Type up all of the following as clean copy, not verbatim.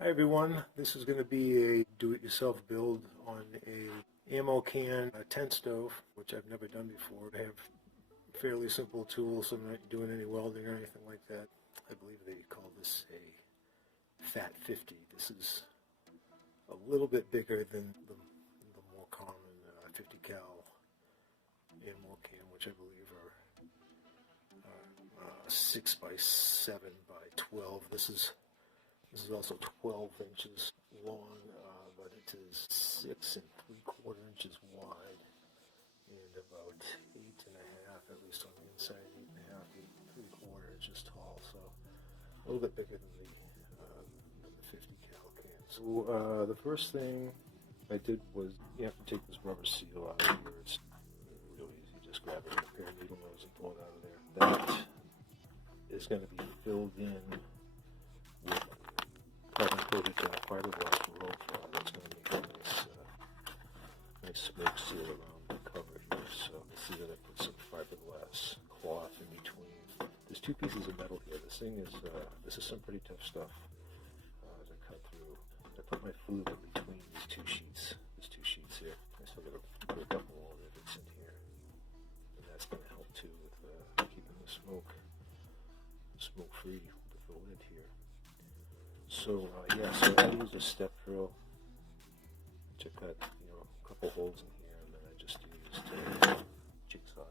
Hi everyone, this is going to be a do-it-yourself build on a ammo can, a tent stove, which I've never done before. I have fairly simple tools, so I'm not doing any welding or anything like that. I believe they call this a Fat 50. This is a little bit bigger than the more common 50 cal ammo can, which I believe are 6 by 7 by 12. This is also 12 inches long, but it is 6 3/4 inches wide and about 8.5, at least on the inside, 8.5, 8 3/4 inches tall. So a little bit bigger than the 50 cal can. So the first thing I did was you have to take this rubber seal out of here. It's really easy. Just grab it with a pair of needle nose and pull it out of there. That is going to be filled in with carbon-coated fiberglass rope. That's going to make a nice smoke seal around the cover here. So you see that I put some fiberglass cloth in between. There's two pieces of metal here. This is some pretty tough stuff to cut through. I put my food in between these two sheets. There's two sheets here. I still got to put a couple more rivets in here, and that's going to help too with keeping the smoke free with the lid here. So so I use a step drill to cut, a couple holes in here, and then I just used jigsaw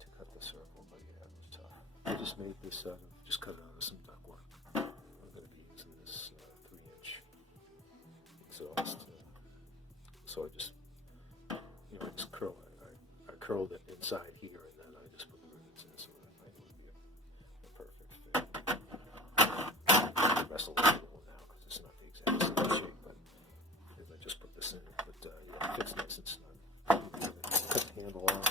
to cut the circle. But yeah, it was tough. I just made this cut it out of some ductwork. I'm going to be using this 3-inch exhaust. So I just, just curl it. I curled it inside here, and then I just put the rivets in, so that I think it would be a perfect fit. Mess a little bit now because it's not the exact same shape, but I just put this in. But it fits nice and snug. Cut the handle off.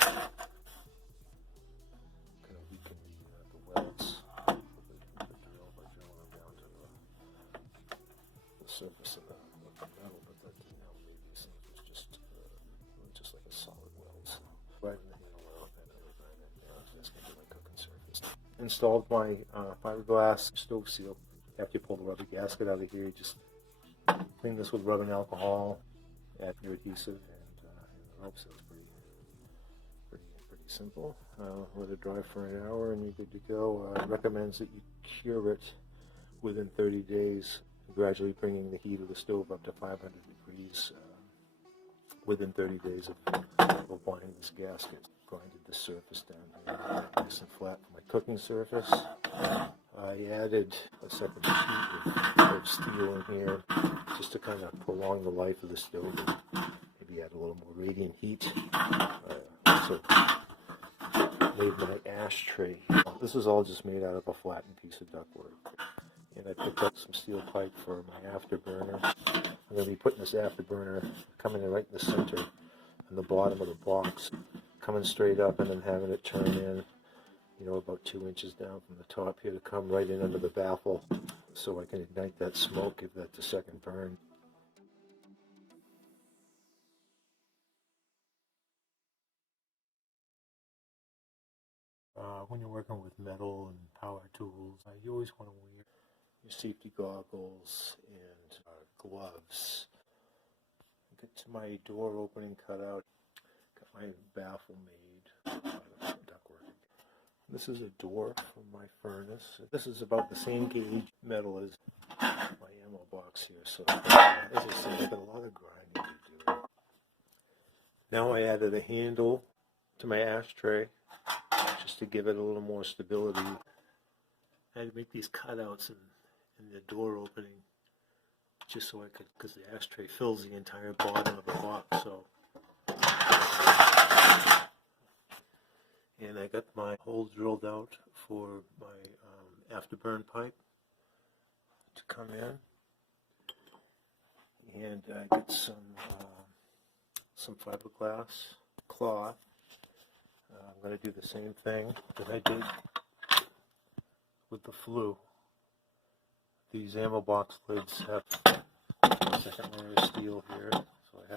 Kind of weaken the welds with the drill by drilling them down to the surface of the metal, but that didn't help me. This was just like a solid weld. So riding the handle out, and that's going to be my cooking surface. Installed my fiberglass stove seal. After you pull the rubber gasket out of here, you just clean this with rubbing alcohol, add your adhesive, and the rope seal's pretty simple. Let it dry for an hour, and you're good to go. It recommends that you cure it within 30 days, gradually bringing the heat of the stove up to 500 degrees within 30 days of applying this gasket. Grinded the surface down here, nice and flat for my cooking surface. I added a second sheet of steel in here just to kind of prolong the life of the stove and maybe add a little more radiant heat. Also made my ashtray. This is all just made out of a flattened piece of ductwork. And I picked up some steel pipe for my afterburner. I'm going to be putting this afterburner coming in right in the center in the bottom of the box, coming straight up and then having it turn in, about 2 inches down from the top here to come right in under the baffle so I can ignite that smoke, give that the second burn. When you're working with metal and power tools, you always want to wear your safety goggles and gloves. Get to my door opening cut out. Got my baffle made out of ductwork. This is a door for my furnace. This is about the same gauge metal as my ammo box here. So as I said, I've got a lot of grinding to do. Now I added a handle to my ashtray just to give it a little more stability. I had to make these cutouts in the door opening just so I could, because the ashtray fills the entire bottom of the box. So, and I got my hole drilled out for my afterburn pipe to come in, and I got some fiberglass cloth. I'm going to do the same thing that I did with the flue. These ammo box lids have a second layer of steel here, so I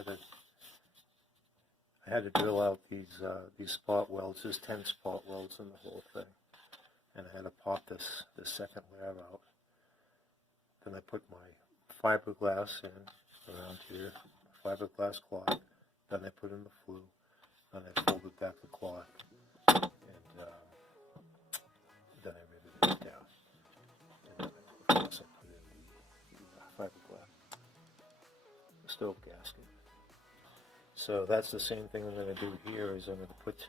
had to drill out these spot welds. There's 10 spot welds in the whole thing, and I had to pop this second layer out. Then I put my fiberglass in around here, fiberglass cloth. Then I put in the flue. Then I folded back the cloth, and then I riveted it down. And then of course I put in the fiberglass stove gasket. So that's the same thing I'm going to do here. Is I'm going to put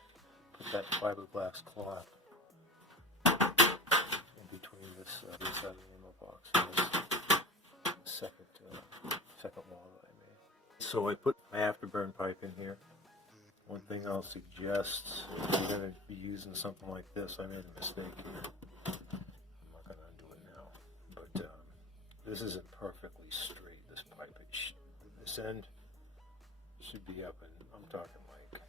that fiberglass cloth in between this side of the ammo box and this second wall that I made. So I put my afterburn pipe in here. One thing I'll suggest, if you're going to be using something like this, I made a mistake here. I'm not going to undo it now, but this isn't perfectly straight, this pipe. This end should be up, and I'm talking like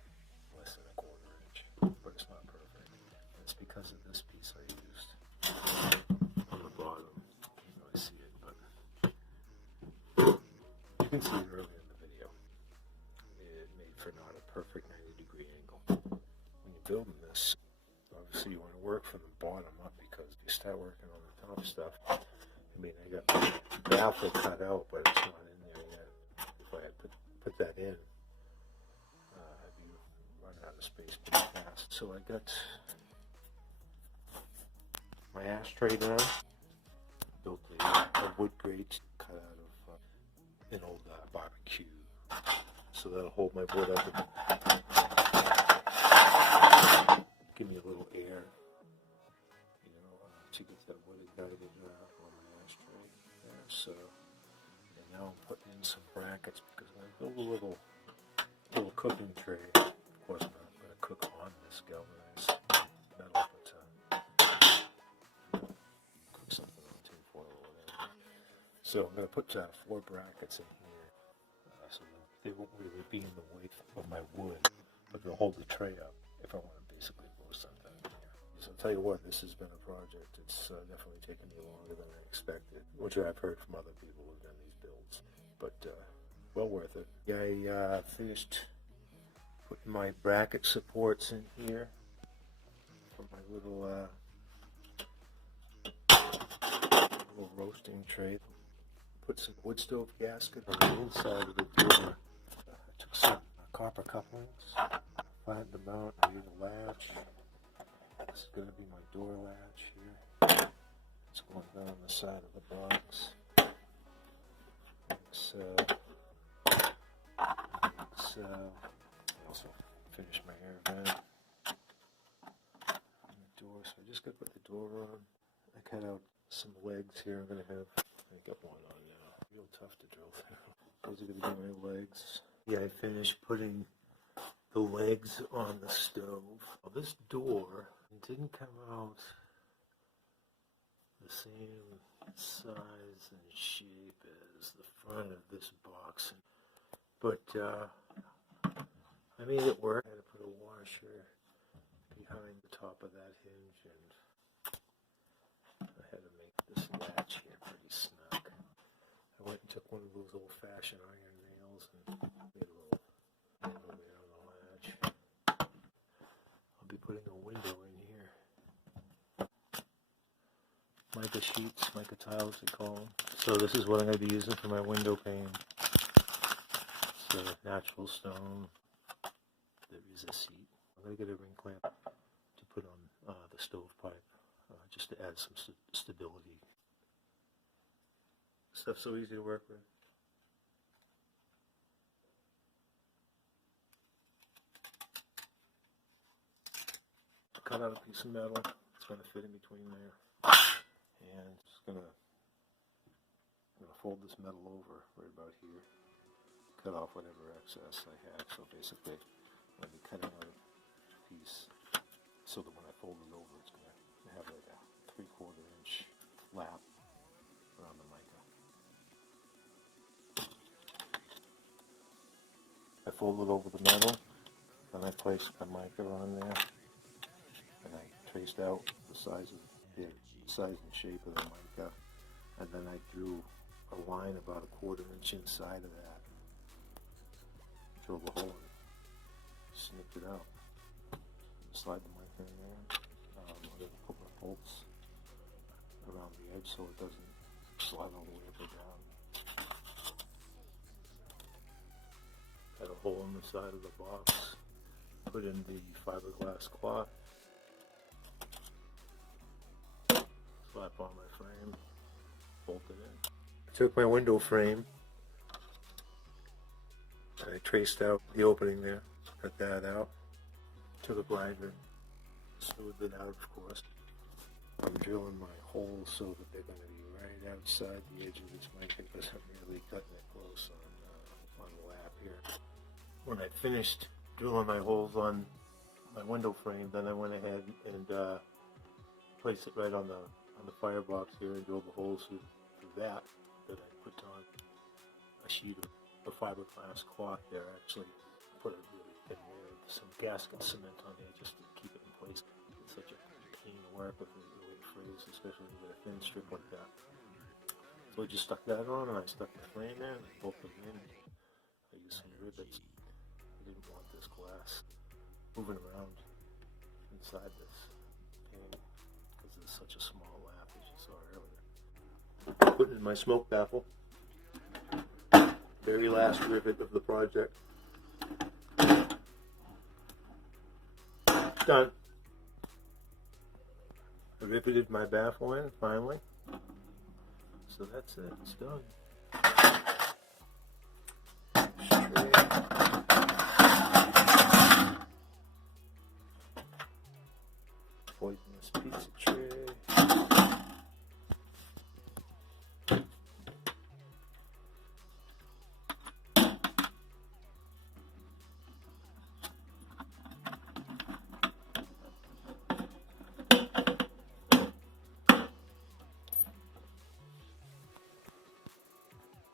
less than a quarter inch, but it's not perfect. It's because of this piece I used on the bottom. You can't really see it, but you can see it earlier in the video. It made for not a perfect 90-degree angle. When you're building this, obviously you want to work from the bottom up, because if you start working on the top stuff, I mean, I got the baffle cut out, but it's not in there yet. If I had put that in, I'd be running out of space pretty fast. So I got my ashtray down, built a wood grate cut out of an old barbecue, so that'll hold my wood up and give me a little air, to get that wood ignited on my ashtray there. So, and now I'm putting in some brackets, because I'm going to build a little cooking tray. Of course, I'm not going to cook on this galvanized metal, but cook something on tin foil or whatever. So I'm going to put 4 brackets in here, so they won't really be in the way of my wood, but they'll hold the tray up if I want to basically blow something in here. So I'll tell you what, this has been a project. It's definitely taken me longer than I expected, which I've heard from other people who've done these builds, but well worth it. I finished putting my bracket supports in here for my little roasting tray. Put some wood stove gasket on the inside of the door. I took some copper couplings, flattened them out, made a latch. This is going to be my door latch here. It's going down the side of the box. I also finished my air vent on the door, so I just got to put the door on. I cut out some legs here. I got one on now. Real tough to drill through. Those are going to be my legs. Yeah, I finished putting the legs on the stove. Well, this door didn't come out the same size and shape as the front of this box, but I made it work. I had to put a washer behind the top of that hinge, and I had to make this latch here pretty snug. I went and took one of those old-fashioned iron nails and made a little nail there on the latch. I'll be putting a window in here. Mica sheets, mica tiles they call them. So this is what I'm going to be using for my window pane. It's a natural stone. There is a seat. I'm going to get a ring clamp to put on the stovepipe, just to add some stability. Stuff's so easy to work with. Cut out a piece of metal. It's going to fit in between there. And just I'm gonna fold this metal over right about here. Cut off whatever excess I had. So basically, I'm going to be cutting out a piece so that when I fold it over, it's going to have like a 3/4 inch flap around the mica. I fold it over the metal, then I place the mica on there, and I traced out the size and shape of the mica, and then I drew a line about 1/4 inch inside of that, drilled a hole and snipped it out. Slide the mica in there. I'm going to put my bolts around the edge so it doesn't slide all the way up and down. Got a hole in the side of the box. Put in the fiberglass cloth. Slap on my frame. Bolt it in. I took my window frame. I traced out the opening there. Cut that out. Took a grinder. Smoothed it out, of course. I'm drilling my holes so that they're going to be right outside the edge of this mic because I'm really cutting it close on the lap here. When I finished drilling my holes on my window frame, then I went ahead and placed it right on the firebox here and drilled the holes through that I put on a sheet of fiberglass cloth there. Actually put a really thin layer of some gasket cement on there just to keep it in place. It's such a pain to work with the way it frays, especially with a thin strip like that. So I just stuck that on, and I stuck the frame in, and I bolted it in. I used some rivets. I didn't want this glass moving around inside this pane because it's such a small lap, as you saw earlier. Put in my smoke baffle. Very last rivet of the project. Done. I riveted my baffle in finally. So that's it. It's done. Straight. Poisonous pizza tray.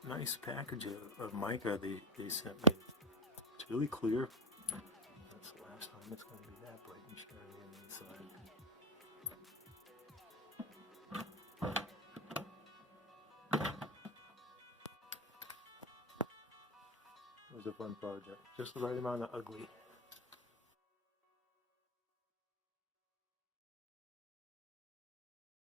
Nice package of mica they sent me. It's really clear. That's the last time it's going to be that bright and shiny on the inside. It was a fun project. Just the right amount of ugly.